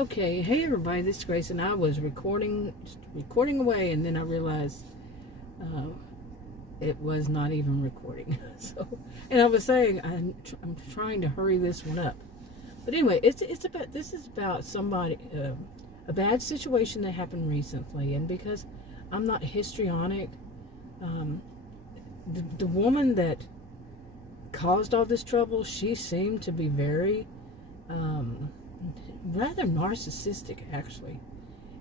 Okay, hey everybody, this is Grace, and I was recording away, and then I realized it was not even recording. So, and I was saying I'm trying to hurry this one up, but anyway, this is about somebody, a bad situation that happened recently, and because I'm not histrionic, the woman that caused all this trouble, she seemed to be very rather narcissistic, actually,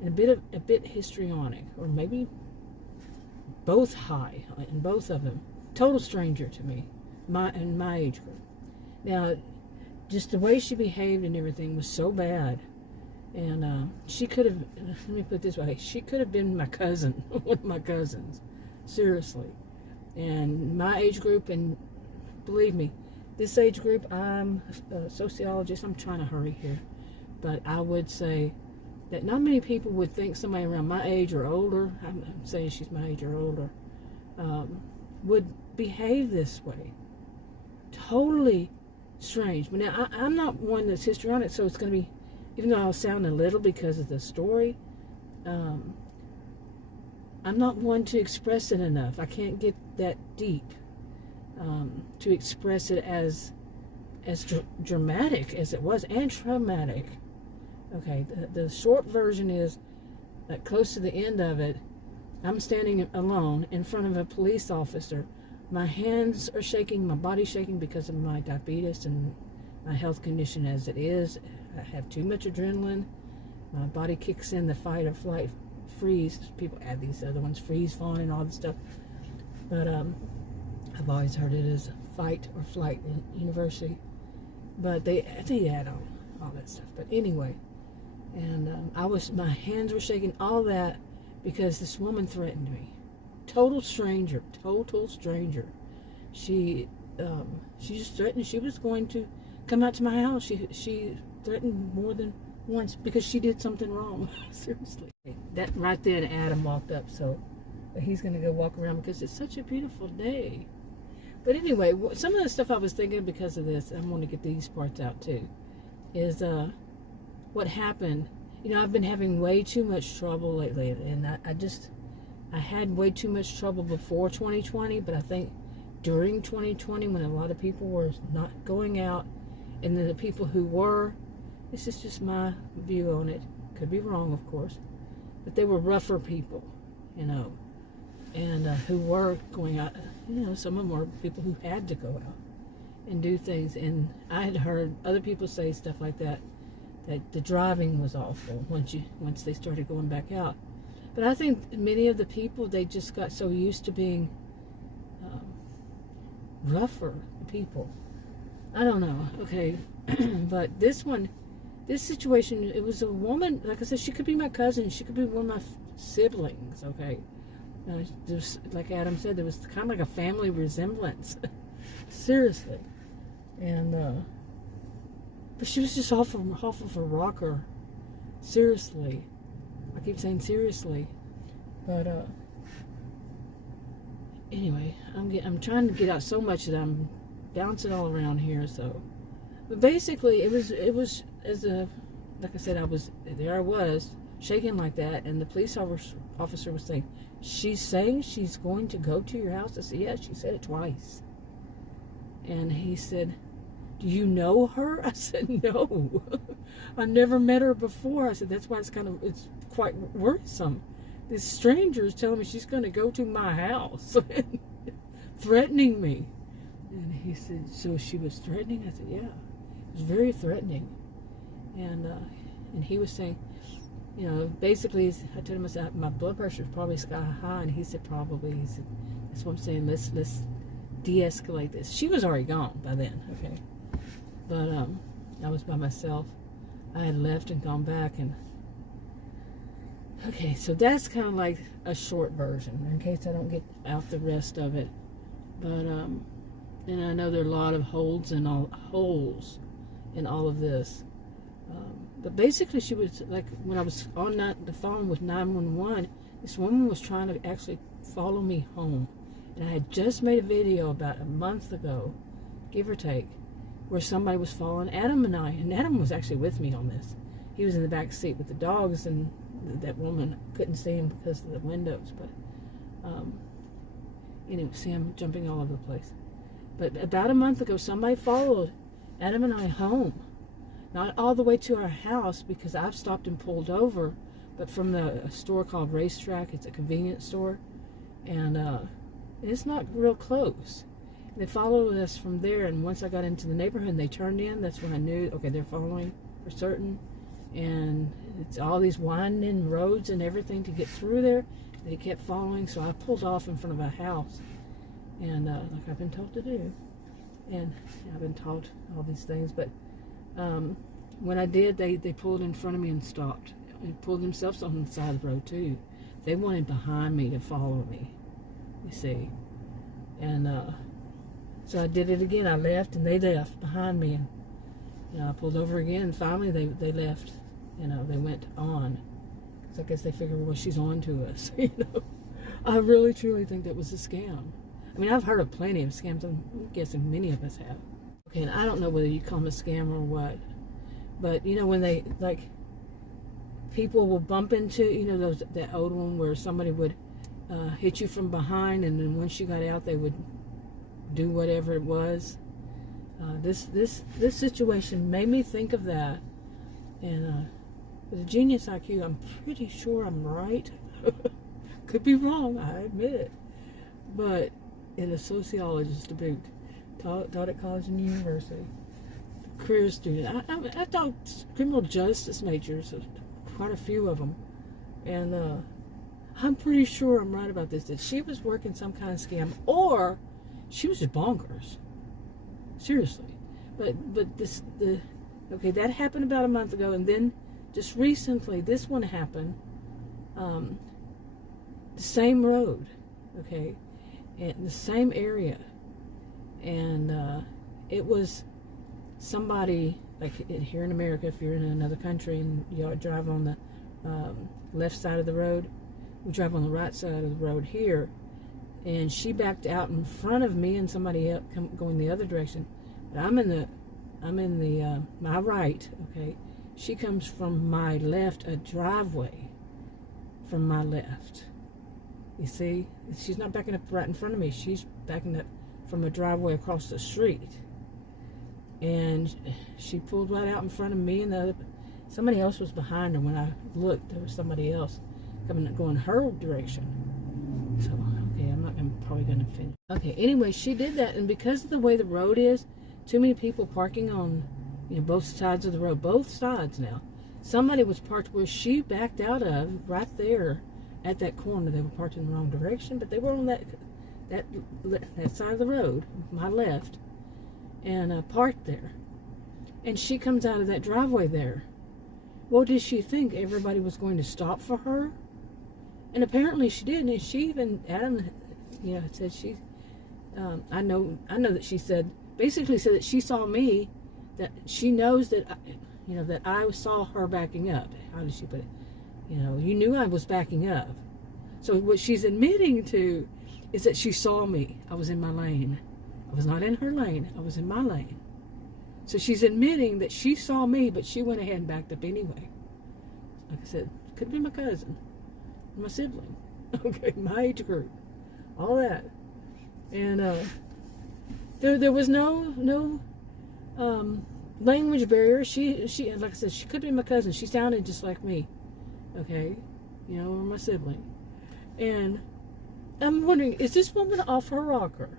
and a bit histrionic, or maybe both high in both of them. Total stranger to me, in my age group. Now, just the way she behaved and everything was so bad, and she could have. Let me put it this way: she could have been my cousin, one of my cousins, seriously. And my age group, and believe me, this age group, I'm a sociologist. I'm trying to hurry here. But I would say that not many people would think somebody around my age or older, I'm saying she's my age or older, would behave this way. Totally strange. But now, I'm not one that's histrionic, so it's going to be, even though I'll sound a little because of the story, I'm not one to express it enough. I can't get that deep to express it as dramatic as it was, and traumatic. Okay, the short version is that close to the end of it, I'm standing alone in front of a police officer. My hands are shaking, my body's shaking because of my diabetes and my health condition as it is. I have too much adrenaline. My body kicks in the fight or flight, freeze. People add these other ones, freeze, fawn, and all this stuff. But I've always heard it as fight or flight in university. But they add all that stuff. But anyway, and my hands were shaking, all that, because this woman threatened me. Total stranger. She just threatened. She was going to come out to my house. She threatened more than once because she did something wrong. Seriously. That right then, Adam walked up, so he's going to go walk around because it's such a beautiful day. But anyway, some of the stuff I was thinking because of this, I'm going to get these parts out too, is what happened. You know, I've been having way too much trouble lately, and I had way too much trouble before 2020, but I think during 2020, when a lot of people were not going out, and then the people who were, this is just my view on it, could be wrong, of course, but they were rougher people, you know, and who were going out. You know, some of them were people who had to go out and do things. And I had heard other people say stuff like that the driving was awful once they started going back out. But I think many of the people, they just got so used to being rougher people. I don't know. Okay, but this situation, it was a woman. Like I said, she could be my cousin. She could be one of my siblings. Okay. There's, like Adam said, there was kind of like a family resemblance. Seriously. And but she was just off of a rocker. Seriously. I keep saying seriously. But anyway, I'm trying to get out so much that I'm bouncing all around here. So, but basically, it was like I said, I was shaking like that, and the police officer was saying, "She's saying she's going to go to your house." I said, "Yeah, she said it twice." And he said, "Do you know her?" I said, "No, I never met her before." I said, "That's why it's quite worrisome. This stranger is telling me she's going to go to my house, threatening me." And he said, "So she was threatening?" I said, "Yeah, it was very threatening." And he was saying, you know, basically, I told him, I said, my blood pressure is probably sky high, and he said, probably. He said, "That's what I'm saying. Let's de-escalate this." She was already gone by then, okay. But I was by myself. I had left and gone back, and okay. So that's kind of like a short version, in case I don't get out the rest of it. But and I know there are a lot of holes in all of this. But basically, she was like, when I was on the phone with 911, this woman was trying to actually follow me home. And I had just made a video about a month ago, give or take, where somebody was following Adam and I. And Adam was actually with me on this. he was in the back seat with the dogs, and that woman couldn't see him because of the windows. But anyway, see him jumping all over the place. But about a month ago, somebody followed Adam and I home. Not all the way to our house, because I've stopped and pulled over, but from a store called Racetrack. It's a convenience store, and it's not real close. And they followed us from there, and once I got into the neighborhood and they turned in, that's when I knew, okay, they're following for certain. And it's all these winding roads and everything to get through there, and he kept following, so I pulled off in front of a house, and like I've been told to do. And I've been taught all these things, but when I did, they pulled in front of me and stopped, and pulled themselves on the side of the road too. They wanted behind me to follow me, you see. And so I did it again. I left, and they left behind me, and I pulled over again, and finally they left. They went on, because I guess they figured, well, she's on to us. I really truly think that was a scam. I mean, I've heard of plenty of scams. I'm guessing many of us have. Okay, and I don't know whether you call them a scam or what, but when they, like, people will bump into, that old one where somebody would hit you from behind, and then once you got out, they would do whatever it was. This situation made me think of that, and with a genius IQ, I'm pretty sure I'm right. Could be wrong, I admit it, but and a sociologist to boot, taught at college and university, career student. I taught criminal justice majors, quite a few of them, and I'm pretty sure I'm right about this, that she was working some kind of scam, or she was just bonkers. Seriously. But okay, that happened about a month ago, and then just recently, this one happened, the same road, okay, in the same area, and it was somebody, like here in America, if you're in another country and you drive on the left side of the road, we drive on the right side of the road here, and she backed out in front of me and somebody else going the other direction. But I'm in the my right, okay. She comes from my left, a driveway from my left. You see, she's not backing up right in front of me. She's backing up from a driveway across the street, and she pulled right out in front of me, and somebody else was behind her. When I looked, there was somebody else going her direction. So okay, I'm probably going to finish. Okay, anyway, she did that, and because of the way the road is, too many people parking on both sides of the road, both sides now. Somebody was parked where she backed out of, right there at that corner. They were parked in the wrong direction, but they were on that side of the road, my left, and parked there. And she comes out of that driveway there. What did she think? Everybody was going to stop for her? And apparently she did. And she even, Adam, said she, I know that she basically said that she saw me, that she knows that, that I saw her backing up. How did she put it? You knew I was backing up. So what she's admitting to is that she saw me. I was in my lane. I was not in her lane. I was in my lane. So she's admitting that she saw me, but she went ahead and backed up anyway. Like I said, could be my cousin, my sibling, okay, my age group, all that. And there was no language barrier. She like I said, she could be my cousin. She sounded just like me, okay, or my sibling. And I'm wondering, is this woman off her rocker?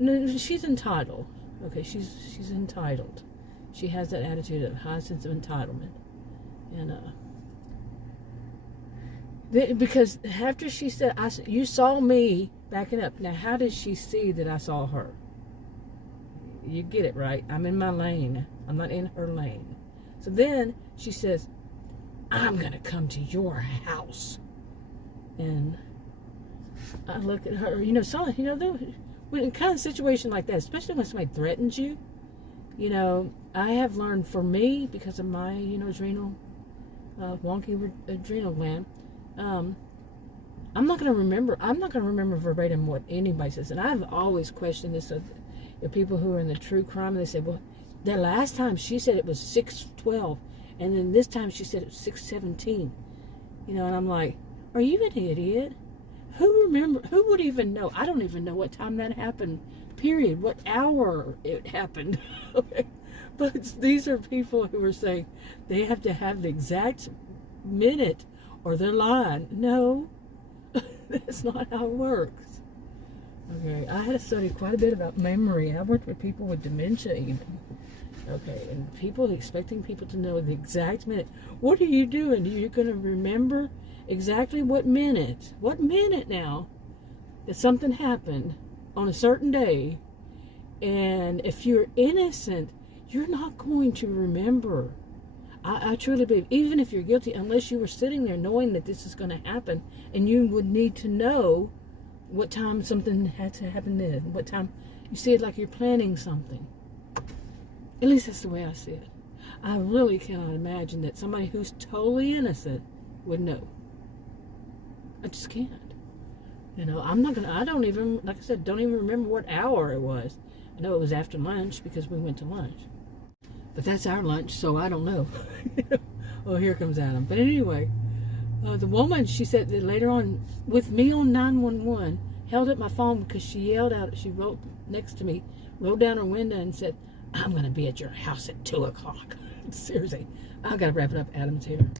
And she's entitled. Okay, she's entitled. She has that attitude of high sense of entitlement, and because after she said, "You saw me backing up," now how did she see that I saw her? You get it, right? I'm in my lane. I'm not in her lane. So then she says, "I'm gonna come to your house," and I look at her. When in kind of situation like that, especially when somebody threatens you, I have learned, for me, because of my, adrenal, wonky adrenal gland, I'm not going to remember verbatim what anybody says. And I've always questioned this of people who are in the true crime. They say, well, the last time she said it was 6:12, And then this time she said it was 6:17. You know, and I'm like, are you an idiot? Who would even know? I don't even know what time that happened, period. What hour it happened. Okay. But these are people who are saying they have to have the exact minute or they're lying. No, that's not how it works. Okay, I had to study quite a bit about memory. I worked with people with dementia even. Okay, and people expecting people to know the exact minute. What are you doing? Are you going to remember exactly what minute now that something happened on a certain day? And if you're innocent, you're not going to remember. I truly believe, even if you're guilty, unless you were sitting there knowing that this is going to happen, and you would need to know what time something had to happen then, what time. You see it like you're planning something. At least that's the way I see it. I really cannot imagine that somebody who's totally innocent would know. I just can't. You know, I don't even, like I said, don't even remember what hour it was. I know it was after lunch because we went to lunch. But that's our lunch, so I don't know. Oh, here comes Adam. But anyway, the woman, she said that later on, with me on 911, held up my phone because she yelled out, she wrote next to me, rolled down her window and said, I'm going to be at your house at 2 o'clock. Seriously, I've got to wrap it up. Adam's here.